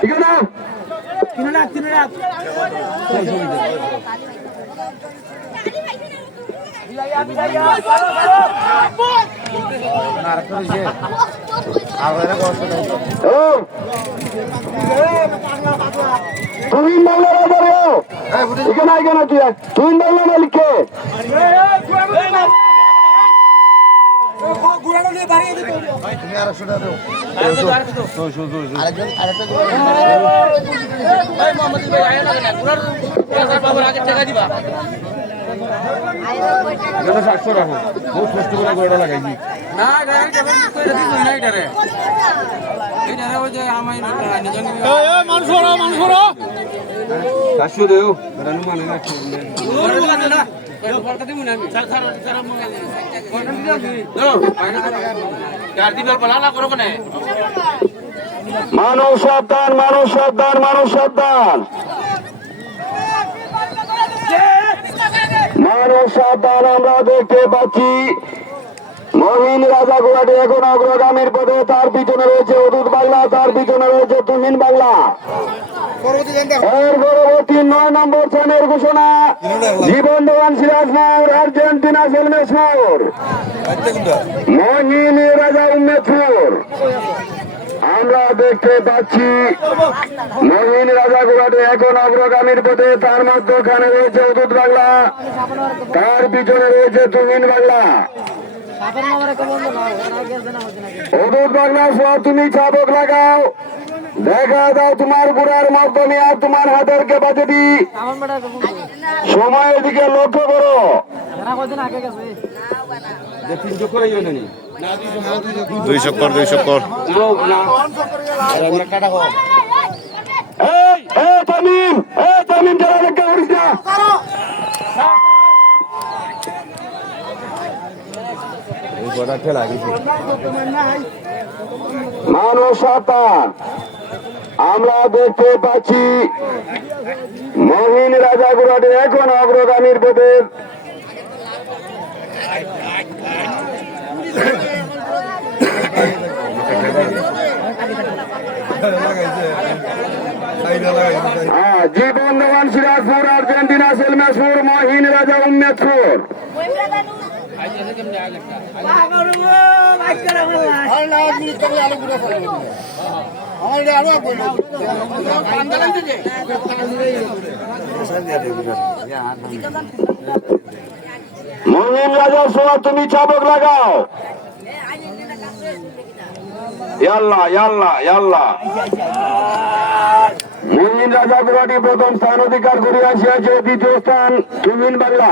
ঠিক আছে তিন রাত তুই বাংলা এখানে এখানে তুই বাংলা মালিককে সাতশো রাখো বহুত কষ্ট করে গড়া লাগাইছি সাতশো দেও মানে না মানুষ সাবধান মানুষ সাবধান মানুষ সাবধান মানুষ সাবধান আমরা দেখতে পাচ্ছি মহিন রাজা ঘোড়াটি এখন অগ্রগামীর পথে তার পিছনে রয়েছে অদূত বাংলা তার পিছনে রয়েছে তুহিন বাংলা এর পরবর্তী 9 নম্বর স্থানের ঘোষণা জীবন দেওয়ান সিরাজপুর আর্জেন্টিনা সেলমেশপুর মহিন রাজা উম্মেদপুর আমরা দেখতে পাচ্ছি মহিন রাজা ঘোড়াটি এখন অগ্রগামীর পথে তার মধ্যখানে রয়েছে অদূত বাংলা তার পিছনে রয়েছে তুহিন বাংলা অদূত বাংলা সহ তুমি চাবক লাগাও দেখা দাও তোমার বুড়ার মাধ্যমে আর তোমার হাতের ক্যাপাসিটি সময়ের দিকে লক্ষ্য করো মানুষ সাবধান আমরা দেখতে পাচ্ছি মহিন রাজা ঘোড়াটি এখন অগ্রগামীর পথে জীবন দেওয়ান সিরাজপুর আর্জেন্টিনা সেলমেশপুর মহিন রাজা উম্মেদপুর মহিন রাজা সোয়া তুমি চাবক লাগাও ইয়াল্লা ইয়াল্লা ইয়াল্লা মহিন রাজা ঘোড়াটি প্রথম স্থান অধিকার করে আসিয়াছে দ্বিতীয় স্থান তুমিন বাংলা